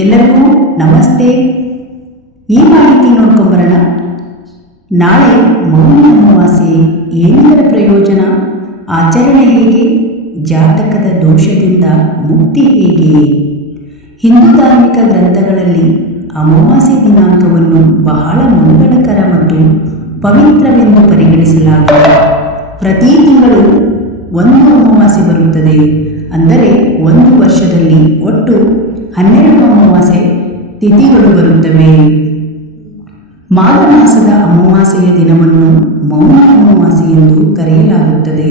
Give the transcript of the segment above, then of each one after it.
ಎಲ್ಲರಿಗೂ ನಮಸ್ತೆ. ಈ ಮಾಹಿತಿ ನೋಡ್ಕೊಂಬರೋಣ ನಾಳೆ ಮೌನ ಅಮಾವಾಸ್ಯೆ ಏನೆಂದರೆ ಪ್ರಯೋಜನ? ಆಚರಣೆ ಹೇಗೆ? ಜಾತಕದ ದೋಷದಿಂದ ಮುಕ್ತಿ ಹೇಗೆ? ಹಿಂದೂ ಧಾರ್ಮಿಕ ಗ್ರಂಥಗಳಲ್ಲಿ ಅಮಾವಾಸ್ಯೆ ದಿನಾಂಕವನ್ನು ಬಹಳ ಮಂಗಳಕರ ಮತ್ತು ಪವಿತ್ರವೆಂದು ಪರಿಗಣಿಸಲಾಗಿದೆ. ಪ್ರತಿ ತಿಂಗಳು ಒಂದು ಅಮಾವಾಸ್ಯೆ ಬರುತ್ತದೆ. ಅಂದರೆ ಒಂದು ವರ್ಷದಲ್ಲಿ ಒಟ್ಟು ಹನ್ನೆರಡು ತಿಥಿಗಳು ಬರುತ್ತವೆ. ಮಾಘ ಮಾಸದ ಅಮಾವಾಸ್ಯೆಯ ದಿನವನ್ನು ಮೌನ ಅಮಾವಾಸ್ಯೆ ಎಂದು ಕರೆಯಲಾಗುತ್ತದೆ.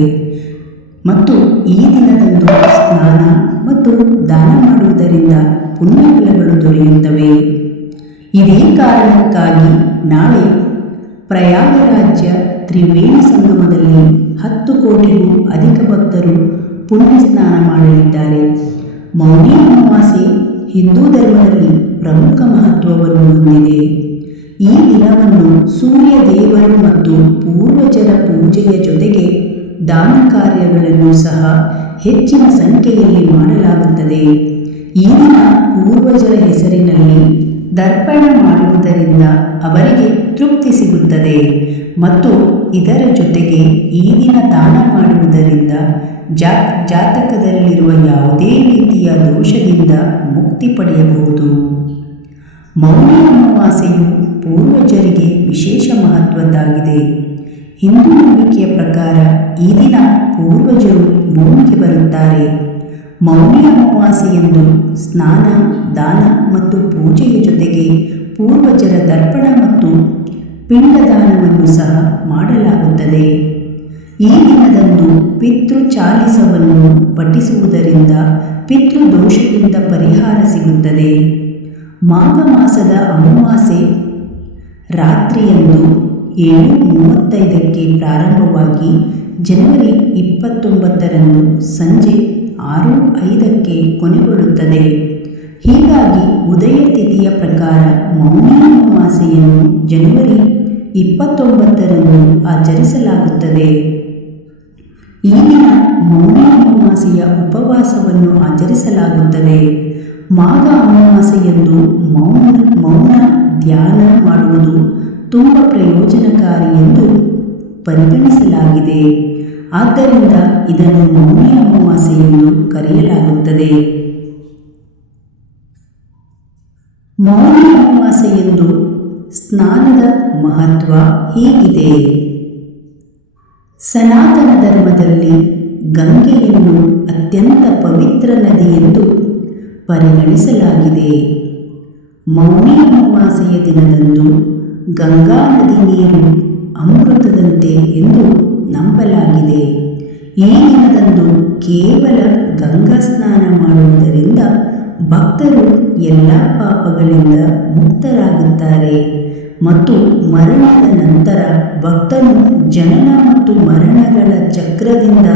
ಮತ್ತು ಈ ದಿನದಂದು ಸ್ನಾನ ಮತ್ತು ದಾನ ಮಾಡುವುದರಿಂದ ಪುಣ್ಯಫಲಗಳು ದೊರೆಯುತ್ತವೆ. ಇದೇ ಕಾರಣಕ್ಕಾಗಿ ನಾಳೆ ಪ್ರಯಾಗರಾಜ್ಯ ತ್ರಿವೇಣಿ ಸಂಗಮದಲ್ಲಿ ಹತ್ತು ಕೋಟಿಗೂ ಅಧಿಕ ಭಕ್ತರು ಪುಣ್ಯ ಸ್ನಾನ ಮಾಡಲಿದ್ದಾರೆ. ಮೌನಿ ಅಮಾವಾಸ್ಯೆ ಹಿಂದೂ ಧರ್ಮದಲ್ಲಿ ಪ್ರಮುಖ ಮಹತ್ವವನ್ನು ಹೊಂದಿದೆ. ಈ ದಿನವನ್ನು ಸೂರ್ಯ ದೇವರು ಮತ್ತು ಪೂರ್ವಜರ ಪೂಜೆಯ ಜೊತೆಗೆ ದಾನ ಕಾರ್ಯಗಳನ್ನು ಸಹ ಹೆಚ್ಚಿನ ಸಂಖ್ಯೆಯಲ್ಲಿ ಮಾಡಲಾಗುತ್ತದೆ. ಈ ದಿನ ಪೂರ್ವಜರ ಹೆಸರಿನಲ್ಲಿ ದರ್ಪಣ ಮಾಡುವುದರಿಂದ ಅವರಿಗೆ ತೃಪ್ತಿ ಸಿಗುತ್ತದೆ ಮತ್ತು ಇದರ ಜೊತೆಗೆ ಈ ದಿನ ದಾನ ಮಾಡುವುದರಿಂದ ಜಾ, ಜಾತಕದಲ್ಲಿರುವ ಯಾವುದೇ ರೀತಿಯ ದೋಷದಿಂದ ಮುಕ್ತಿ ಪಡೆಯಬಹುದು. ಮೌನಿ ಅಮಾವಾಸ್ಯೆಯು ಪೂರ್ವಜರಿಗೆ ವಿಶೇಷ ಮಹತ್ವದ್ದಾಗಿದೆ. ಹಿಂದೂ ನಂಬಿಕೆಯ ಪ್ರಕಾರ ಈ ದಿನ ಪೂರ್ವಜರು ಭೂಮಿಗೆ ಬರುತ್ತಾರೆ. ಮೌನಿ ಅಮಾವಾಸ್ಯೆಯಂದು ಸ್ನಾನ, ದಾನ ಮತ್ತು ಪೂಜೆಯ ಜೊತೆಗೆ ಪೂರ್ವಜರ ದರ್ಪಣ ಮತ್ತು ಪಿಂಡದಾನವನ್ನು ಸಹ ಮಾಡಲಾಗುತ್ತದೆ. ಈ ದಿನದಂದು ಪಿತೃ ಚಾಲಿಸವನ್ನು ಪಠಿಸುವುದರಿಂದ ಪಿತೃದೋಷದಿಂದ ಪರಿಹಾರ ಸಿಗುತ್ತದೆ. ಮಾಘ ಮಾಸದ ಅಮಾವಾಸ್ಯೆ ರಾತ್ರಿಯಂದು ಏಳು ಮೂವತ್ತೈದಕ್ಕೆ ಪ್ರಾರಂಭವಾಗಿ ಜನವರಿ ಇಪ್ಪತ್ತೊಂಬತ್ತರಂದು ಸಂಜೆ ಆರು ಐದಕ್ಕೆ ಕೊನೆಗೊಳ್ಳುತ್ತದೆ. ಹೀಗಾಗಿ ಉದಯ ತಿಥಿಯ ಪ್ರಕಾರ ಮೌನಿ ಅಮಾವಾಸ್ಯೆಯನ್ನು ಜನವರಿ ಇಪ್ಪತ್ತೊಂಬತ್ತರಂದು ಆಚರಿಸಲಾಗುತ್ತದೆ. ಈ ದಿನ ಮೌನ ಅಮಾವಾಸ್ಯೆಯ ಉಪವಾಸವನ್ನು ಆಚರಿಸಲಾಗುತ್ತದೆ. ಮಾಘ ಅಮಾವಾಸ್ಯೆಯಂದು ಮೌನ ಮೌನ ಧ್ಯಾನ ಮಾಡುವುದು ತುಂಬ ಪ್ರಯೋಜನಕಾರಿ ಎಂದು ಪರಿಗಣಿಸಲಾಗಿದೆ. ಆದ್ದರಿಂದ ಇದನ್ನು ಮೌನಿ ಅಮಾವಾಸ್ಯೆ ಎಂದು ಕರೆಯಲಾಗುತ್ತದೆ. ಮೌನಿ ಅಮಾವಾಸ್ಯೆಯಂದು ಸ್ನಾನದ ಮಹತ್ವ ಹೀಗಿದೆ? ಸನಾತನ ಧರ್ಮದಲ್ಲಿ ಗಂಗೆಯನ್ನು ಅತ್ಯಂತ ಪವಿತ್ರ ನದಿಯೆಂದು ಪರಿಗಣಿಸಲಾಗಿದೆ. ಮೌನಿ ಅಮಾವಾಸ್ಯೆಯ ದಿನದಂದು ಗಂಗಾ ನದಿ ನೀರು ಅಮೃತದಂತೆ ಎಂದು ನಂಬಲಾಗಿದೆ. ಈ ದಿನದಂದು ಕೇವಲ ಗಂಗಾ ಸ್ನಾನ ಮಾಡುವುದರಿಂದ ಭಕ್ತರು ಎಲ್ಲ ಪಾಪಗಳಿಂದ ಮುಕ್ತರಾಗುತ್ತಾರೆ. ಮತ್ತು ಮರಣದ ನಂತರ ಭಕ್ತನು ಜನನ ಮತ್ತು ಮರಣಗಳ ಚಕ್ರದಿಂದ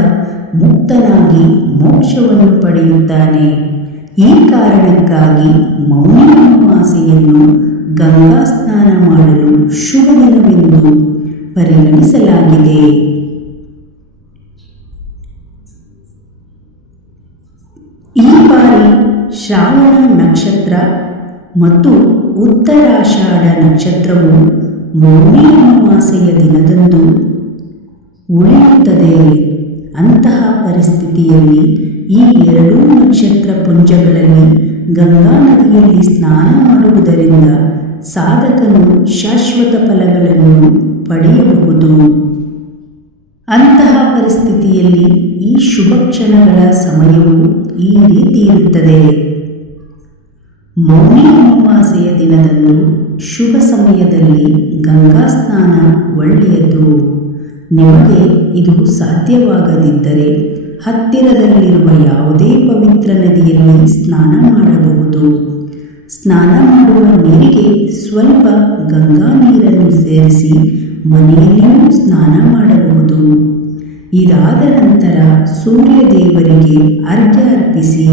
ಮುಕ್ತನಾಗಿ ಮೋಕ್ಷವನ್ನು ಪಡೆಯುತ್ತಾನೆ. ಈ ಕಾರಣಕ್ಕಾಗಿ ಮೌನಿ ಅಮಾವಾಸೆಯನ್ನು ಗಂಗಾ ಸ್ನಾನ ಮಾಡಲು ಶುಭ ದಿನವೆಂದು ಪರಿಗಣಿಸಲಾಗಿದೆ. ಈ ಬಾರಿ ಶ್ರಾವಣ ನಕ್ಷತ್ರ ಮತ್ತು ಉತ್ತರಾಷಾಢ ನಕ್ಷತ್ರವು ಮೌನಿ ಅಮಾವಾಸ್ಯೆಯ ದಿನದಂದು ಉಳಿಯುತ್ತದೆ. ಅಂತಹ ಪರಿಸ್ಥಿತಿಯಲ್ಲಿ ಈ ಎರಡೂ ನಕ್ಷತ್ರ ಪುಂಜಗಳಲ್ಲಿ ಗಂಗಾ ನದಿಯಲ್ಲಿ ಸ್ನಾನ ಮಾಡುವುದರಿಂದ ಸಾಧಕನು ಶಾಶ್ವತ ಫಲಗಳನ್ನು ಪಡೆಯಬಹುದು. ಅಂತಹ ಪರಿಸ್ಥಿತಿಯಲ್ಲಿ ಈ ಶುಭ ಕ್ಷಣಗಳ ಸಮಯವು ಈ ರೀತಿ ಇರುತ್ತದೆ. ಮೌನಿ ಅಮಾವಾಸ್ಯೆಯ ದಿನದಂದು ಶುಭ ಸಮಯದಲ್ಲಿ ಗಂಗಾ ಸ್ನಾನ ಒಳ್ಳೆಯದು. ನಿಮಗೆ ಇದು ಸಾಧ್ಯವಾಗದಿದ್ದರೆ ಹತ್ತಿರದಲ್ಲಿರುವ ಯಾವುದೇ ಪವಿತ್ರ ನದಿಯಲ್ಲಿ ಸ್ನಾನ ಮಾಡಬಹುದು. ಸ್ನಾನ ಮಾಡುವ ನೀರಿಗೆ ಸ್ವಲ್ಪ ಗಂಗಾ ನೀರನ್ನು ಸೇರಿಸಿ ಮನೆಯಲ್ಲಿಯೂ ಸ್ನಾನ ಮಾಡಬಹುದು. ಇದಾದ ನಂತರ ಸೂರ್ಯ ದೇವರಿಗೆ ಅರ್ಘ್ಯ ಅರ್ಪಿಸಿ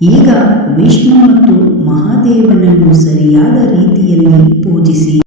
ಈಗ ವಿಷ್ಣು ಮತ್ತು ಮಹಾದೇವನನ್ನು ಸರಿಯಾದ ರೀತಿಯಲ್ಲಿ ಪೂಜಿಸಿ.